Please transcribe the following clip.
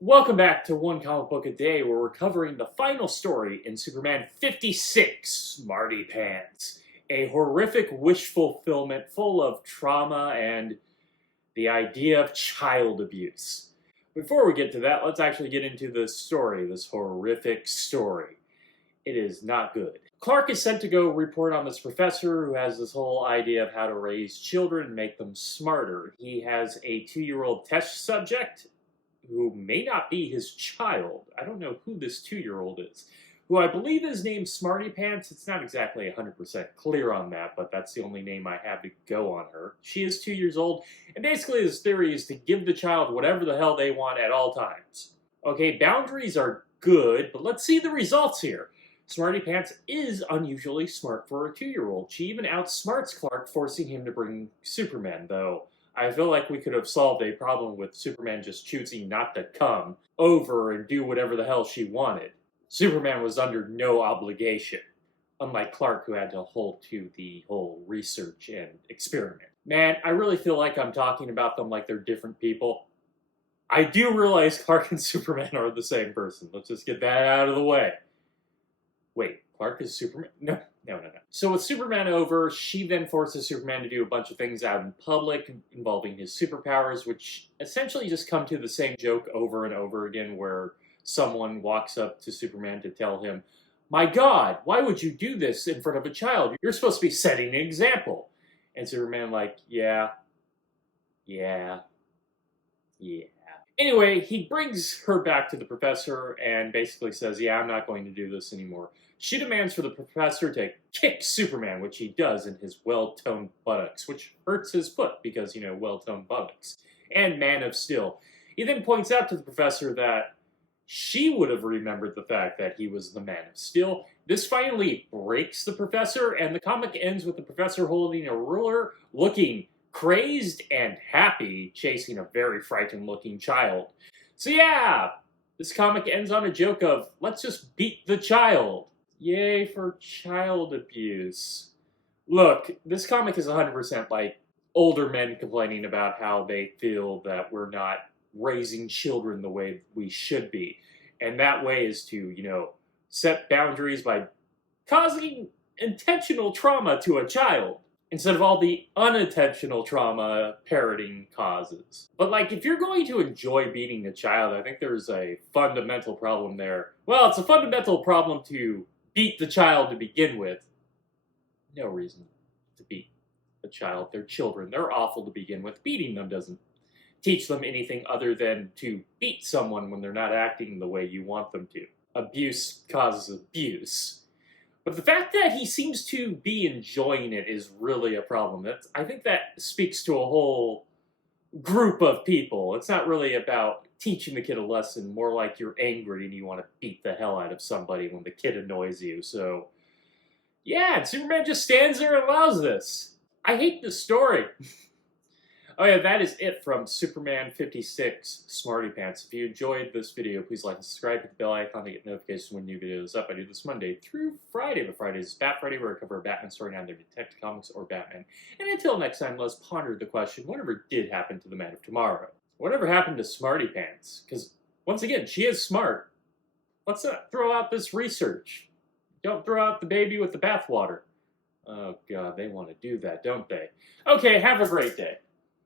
Welcome back to One Comic Book a Day, where we're covering the final story in Superman 56, Smartypants. A horrific wish fulfillment full of trauma and the idea of child abuse. Before we get to that, let's actually get into the story, this horrific story. It is not good. Clark is sent to go report on this professor who has this whole idea of how to raise children and make them smarter. He has a 2-year-old test subject who may not be his child. I don't know who this 2-year-old is, who I believe is named Smartypants. It's not exactly 100% clear on that, but that's the only name I have to go on her. She is 2 years old, and basically his theory is to give the child whatever the hell they want at all times. Okay, boundaries are good, but let's see the results here. Smartypants is unusually smart for a 2-year-old. She even outsmarts Clark, forcing him to bring Superman, though I feel like we could have solved a problem with Superman just choosing not to come over and do whatever the hell she wanted. Superman was under no obligation, unlike Clark, who had to hold to the whole research and experiment. Man, I really feel like I'm talking about them like they're different people. I do realize Clark and Superman are the same person. Let's just get that out of the way. Wait, Clark is Superman? No. So with Superman over, she then forces Superman to do a bunch of things out in public involving his superpowers, which essentially just come to the same joke over and over again, where someone walks up to Superman to tell him, "My God, why would you do this in front of a child? You're supposed to be setting an example." And Superman like, yeah. Anyway, he brings her back to the professor and basically says, yeah, I'm not going to do this anymore. She demands for the professor to kick Superman, which he does in his well-toned buttocks, which hurts his foot because, well-toned buttocks. And Man of Steel. He then points out to the professor that she would have remembered the fact that he was the Man of Steel. This finally breaks the professor, and the comic ends with the professor holding a ruler, looking crazed and happy, chasing a very frightened-looking child. So yeah, this comic ends on a joke of, let's just beat the child. Yay for child abuse. Look, this comic is 100% like older men complaining about how they feel that we're not raising children the way we should be. And that way is to, set boundaries by causing intentional trauma to a child, instead of all the unintentional trauma parroting causes. But if you're going to enjoy beating a child, I think there's a fundamental problem there. Well, it's a fundamental problem to beat the child to begin with. No reason to beat a child. They're children. They're awful to begin with. Beating them doesn't teach them anything other than to beat someone when they're not acting the way you want them to. Abuse causes abuse. But the fact that he seems to be enjoying it is really a problem. I think that speaks to a whole group of people. It's not really about teaching the kid a lesson, more like you're angry and you want to beat the hell out of somebody when the kid annoys you. So, yeah, and Superman just stands there and allows this. I hate this story. Oh yeah, that is it from Superman 56, Smartypants. If you enjoyed this video, please like and subscribe, hit the bell icon to get notifications when new videos up. I do this Monday through Friday, but Fridays is Bat Friday, where I cover a Batman story, either Detective Comics or Batman. And until next time, let's ponder the question, whatever did happen to the Man of Tomorrow? Whatever happened to Smartypants? Because, once again, she is smart. Let's not throw out this research. Don't throw out the baby with the bathwater. Oh god, they want to do that, don't they? Okay, have a great day.